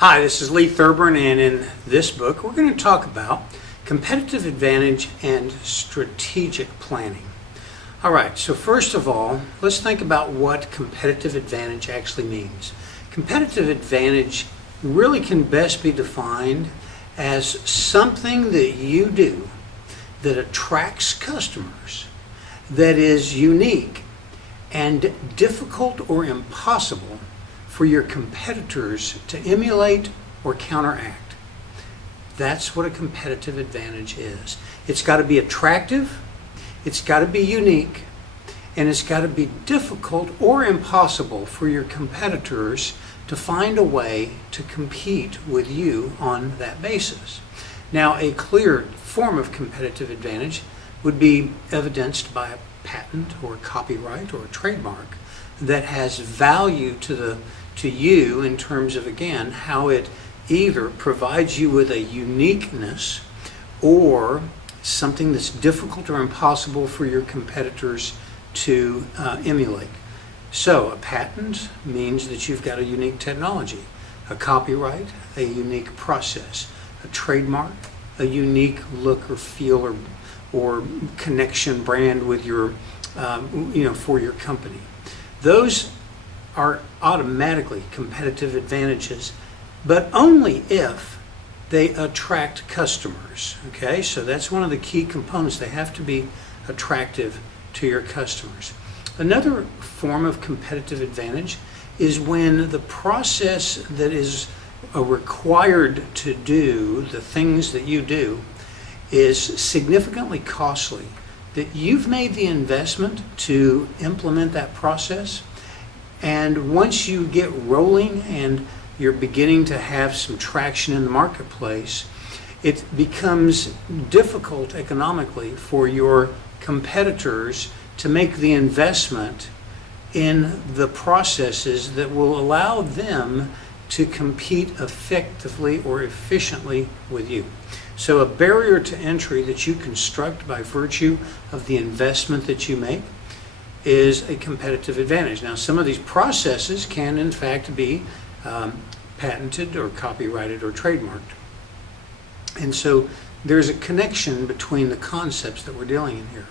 Hi, this is Lee Thurburn, and in this book we're going to talk about competitive advantage and strategic planning. All right, so first of all, let's think about what competitive advantage actually means. Competitive advantage really can best be defined as something that you do that attracts customers, that is unique and difficult or impossible for your competitors to emulate or counteract. That's what a competitive advantage is. It's got to be attractive, it's got to be unique, and it's got to be difficult or impossible for your competitors to find a way to compete with you on that basis. Now, a clear form of competitive advantage would be evidenced by a patent or copyright or a trademark that has value to you in terms of, again, how it either provides you with a uniqueness or something that's difficult or impossible for your competitors to emulate. So a patent means that you've got a unique technology, a copyright, a unique process, a trademark, a unique look or feel or connection brand with your, for your company. Those are automatically competitive advantages, but only if they attract customers. Okay, so that's one of the key components. They have to be attractive to your customers. Another form of competitive advantage is when the process that is required to do the things that you do is significantly costly, that you've made the investment to implement that process, and once you get rolling and you're beginning to have some traction in the marketplace, it becomes difficult economically for your competitors to make the investment in the processes that will allow them to compete effectively or efficiently with you. So a barrier to entry that you construct by virtue of the investment that you make is a competitive advantage. Now, some of these processes can in fact be patented or copyrighted or trademarked. And so there's a connection between the concepts that we're dealing in here.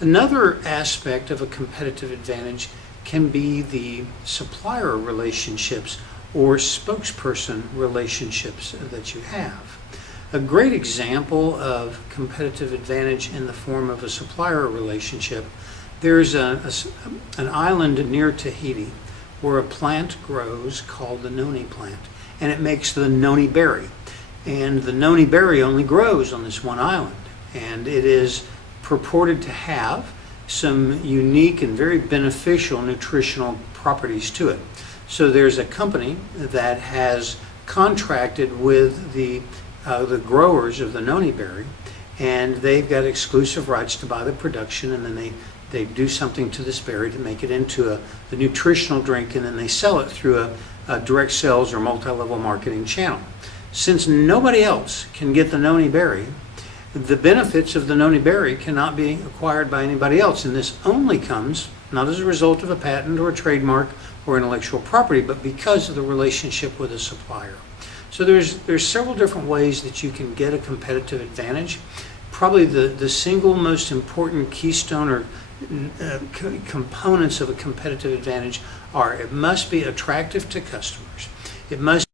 Another aspect of a competitive advantage can be the supplier relationships or spokesperson relationships that you have. A great example of competitive advantage in the form of a supplier relationship, there's an island near Tahiti where a plant grows called the noni plant, and it makes the noni berry. And the noni berry only grows on this one island, and it is purported to have some unique and very beneficial nutritional properties to it. So there's a company that has contracted with the growers of the noni berry, and they've got exclusive rights to buy the production, and then they do something to this berry to make it into a nutritional drink, and then they sell it through a direct sales or multi-level marketing channel. Since nobody else can get the noni berry, the benefits of the noni berry cannot be acquired by anybody else, and this only comes not as a result of a patent or a trademark or intellectual property, but because of the relationship with a supplier. So there's several different ways that you can get a competitive advantage. Probably the single most important keystone or components of a competitive advantage are: it must be attractive to customers, it must